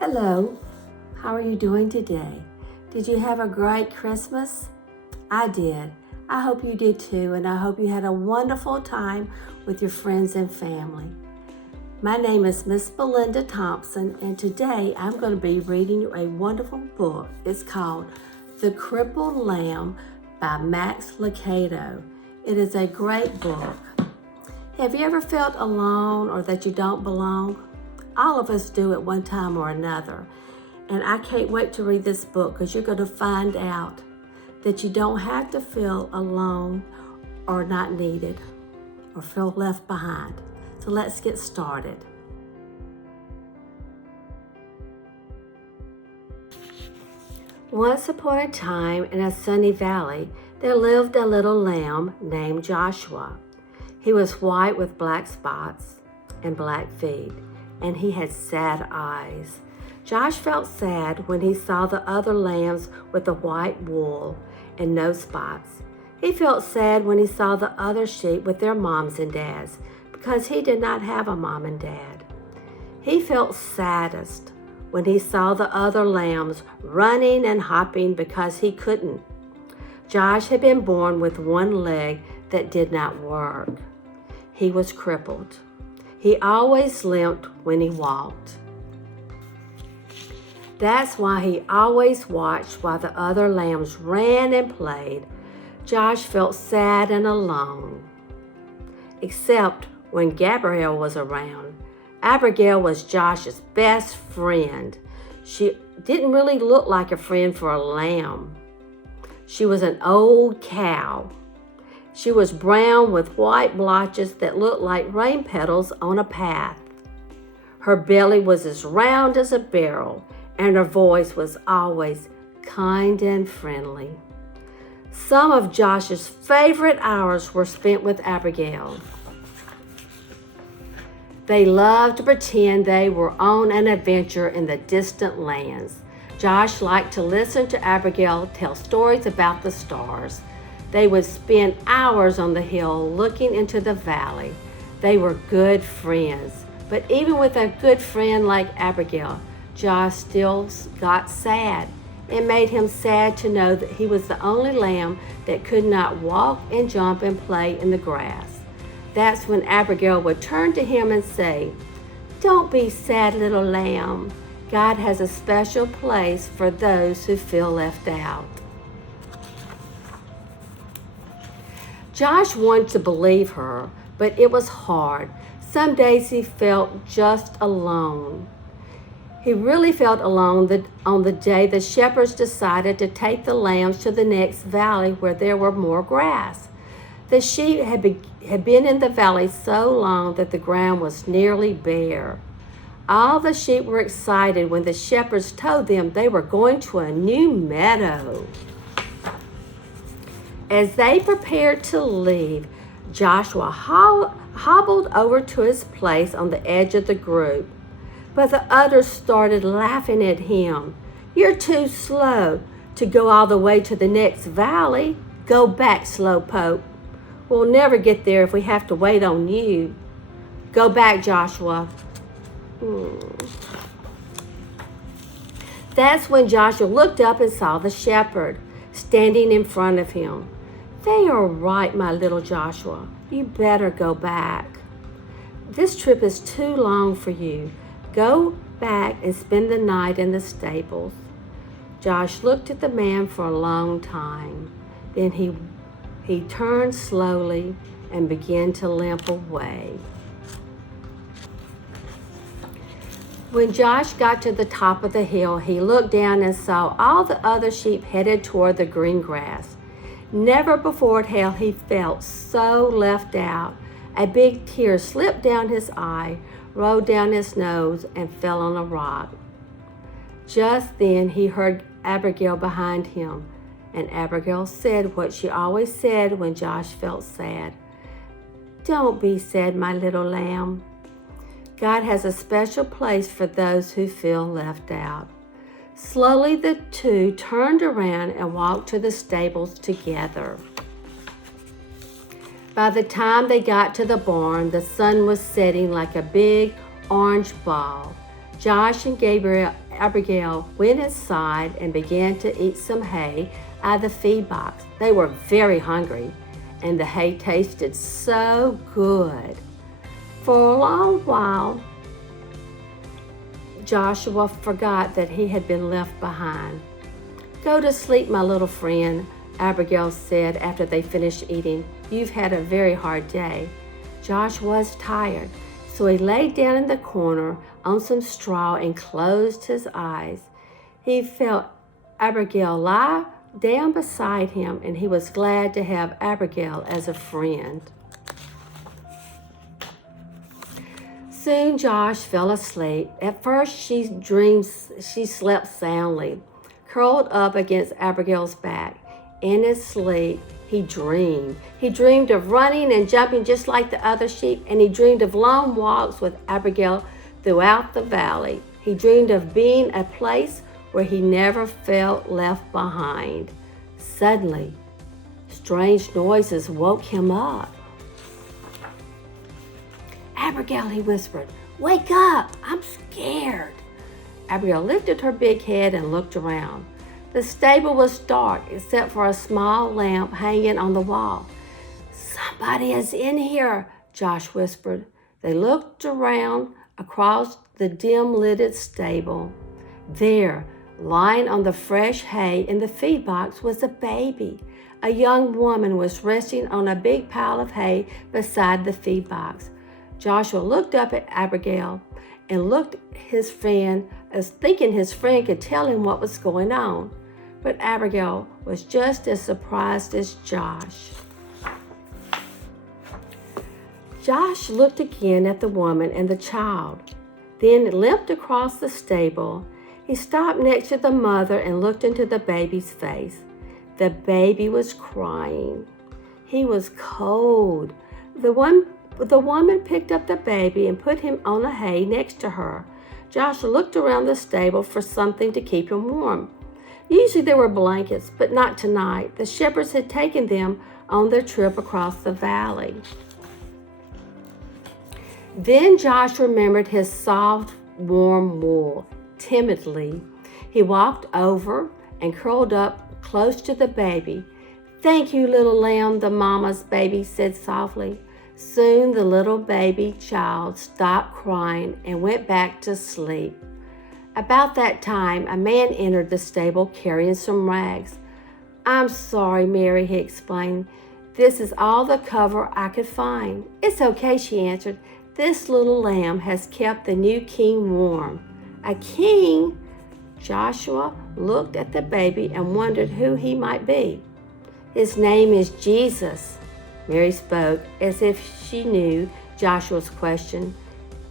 Hello, how are you doing today? Did you have a great Christmas? I did. I hope you did too, and I hope you had a wonderful time with your friends and family. My name is Miss Belinda Thompson, and today I'm going to be reading you a wonderful book. It's called The Crippled Lamb by Max Lucado. It is a great book. Have you ever felt alone or that you don't belong? All of us do at one time or another. And I can't wait to read this book because you're going to find out that you don't have to feel alone or not needed or feel left behind. So let's get started. Once upon a time in a sunny valley, there lived a little lamb named Joshua. He was white with black spots and black feet, and he had sad eyes. Josh felt sad when he saw the other lambs with the white wool and no spots. He felt sad when he saw the other sheep with their moms and dads because he did not have a mom and dad. He felt saddest when he saw the other lambs running and hopping because he couldn't. Josh had been born with one leg that did not work. He was crippled. He always limped when he walked. That's why he always watched while the other lambs ran and played. Josh felt sad and alone. Except when Gabrielle was around. Abigail was Josh's best friend. She didn't really look like a friend for a lamb. She was an old cow. She was brown with white blotches that looked like rain petals on a path. Her belly was as round as a barrel, and her voice was always kind and friendly. Some of Josh's favorite hours were spent with Abigail. They loved to pretend they were on an adventure in the distant lands. Josh liked to listen to Abigail tell stories about the stars. They would spend hours on the hill looking into the valley. They were good friends. But even with a good friend like Abigail, Josh still got sad. It made him sad to know that he was the only lamb that could not walk and jump and play in the grass. That's when Abigail would turn to him and say, "Don't be sad, little lamb. God has a special place for those who feel left out." Josh wanted to believe her, but it was hard. Some days he felt just alone. He really felt alone on the day the shepherds decided to take the lambs to the next valley where there were more grass. The sheep had been in the valley so long that the ground was nearly bare. All the sheep were excited when the shepherds told them they were going to a new meadow. As they prepared to leave, Joshua hobbled over to his place on the edge of the group. But the others started laughing at him. "You're too slow to go all the way to the next valley. Go back, slowpoke. We'll never get there if we have to wait on you. Go back, Joshua." That's when Joshua looked up and saw the shepherd standing in front of him. "They are right, my little Joshua. You better go back. This trip is too long for you. Go back and spend the night in the stables." Josh looked at the man for a long time. Then he turned slowly and began to limp away. When Josh got to the top of the hill, he looked down and saw all the other sheep headed toward the green grass. Never before had he felt so left out. A big tear slipped down his eye, rolled down his nose, and fell on a rock. Just then he heard Abigail behind him, and Abigail said what she always said when Josh felt sad. "Don't be sad, my little lamb. God has a special place for those who feel left out." Slowly the two turned around and walked to the stables together. By the time they got to the barn, the sun was setting like a big orange ball. Josh and Abigail went inside and began to eat some hay out of the feed box. They were very hungry, and the hay tasted so good. For a long while, Joshua forgot that he had been left behind. "Go to sleep, my little friend," Abigail said after they finished eating. "You've had a very hard day." Josh was tired, so he lay down in the corner on some straw and closed his eyes. He felt Abigail lie down beside him, and he was glad to have Abigail as a friend. Soon Josh fell asleep. At first she slept soundly, curled up against Abigail's back. In his sleep, he dreamed. He dreamed of running and jumping just like the other sheep, and he dreamed of long walks with Abigail throughout the valley. He dreamed of being a place where he never felt left behind. Suddenly, strange noises woke him up. "Abigail," he whispered, "wake up! I'm scared." Abigail lifted her big head and looked around. The stable was dark except for a small lamp hanging on the wall. "Somebody is in here," Josh whispered. They looked around across the dim-lighted stable. There, lying on the fresh hay in the feed box, was a baby. A young woman was resting on a big pile of hay beside the feed box. Joshua looked up at Abigail and looked at his friend, as thinking his friend could tell him what was going on. But Abigail was just as surprised as Josh. Josh looked again at the woman and the child, then limped across the stable. He stopped next to the mother and looked into the baby's face. The baby was crying. He was cold. The woman picked up the baby and put him on the hay next to her. Josh looked around the stable for something to keep him warm. Usually there were blankets, but not tonight. The shepherds had taken them on their trip across the valley. Then Josh remembered his soft, warm wool. Timidly, he walked over and curled up close to the baby. "Thank you, little lamb," the mama's baby said softly. Soon the little baby child stopped crying and went back to sleep. About that time, a man entered the stable carrying some rags. "I'm sorry, Mary," he explained. "This is all the cover I could find." "It's okay," she answered. "This little lamb has kept the new king warm." "A king?" Joshua looked at the baby and wondered who he might be. "His name is Jesus," Mary spoke as if she knew Joshua's question.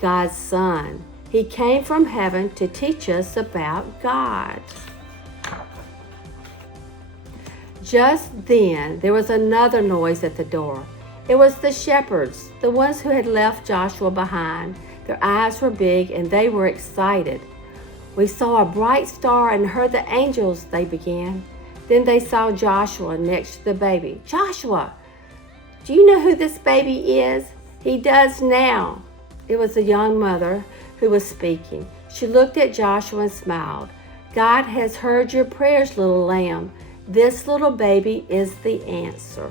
"God's son. He came from heaven to teach us about God." Just then, there was another noise at the door. It was the shepherds, the ones who had left Joshua behind. Their eyes were big and they were excited. "We saw a bright star and heard the angels," they began. Then they saw Joshua next to the baby. "Joshua, do you know who this baby is?" "He does now." It was the young mother who was speaking. She looked at Joshua and smiled. "God has heard your prayers, little lamb. This little baby is the answer."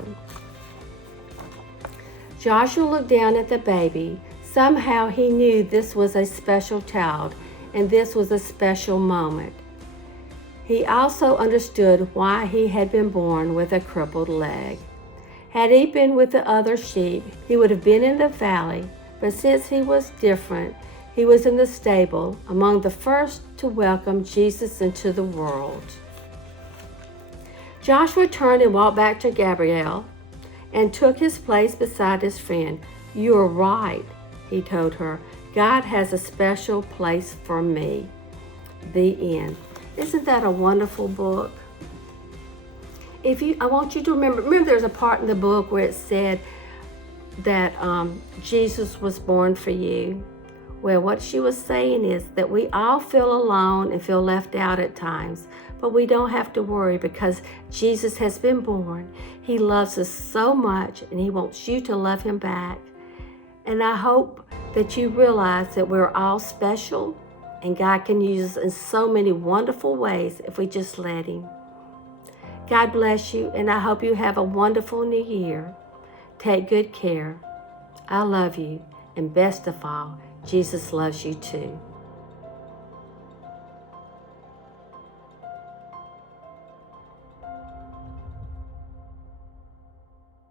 Joshua looked down at the baby. Somehow he knew this was a special child, and this was a special moment. He also understood why he had been born with a crippled leg. Had he been with the other sheep, he would have been in the valley, but since he was different, he was in the stable, among the first to welcome Jesus into the world. Joshua turned and walked back to Gabrielle and took his place beside his friend. "You are right," he told her. "God has a special place for me." The end. Isn't that a wonderful book? I want you to remember there's a part in the book where it said that Jesus was born for you. Well, what she was saying is that we all feel alone and feel left out at times, but we don't have to worry because Jesus has been born. He loves us so much and he wants you to love him back. And I hope that you realize that we're all special And God can use us in so many wonderful ways if we just let Him. God bless you, and I hope you have a wonderful new year. Take good care. I love you, and best of all, Jesus loves you too.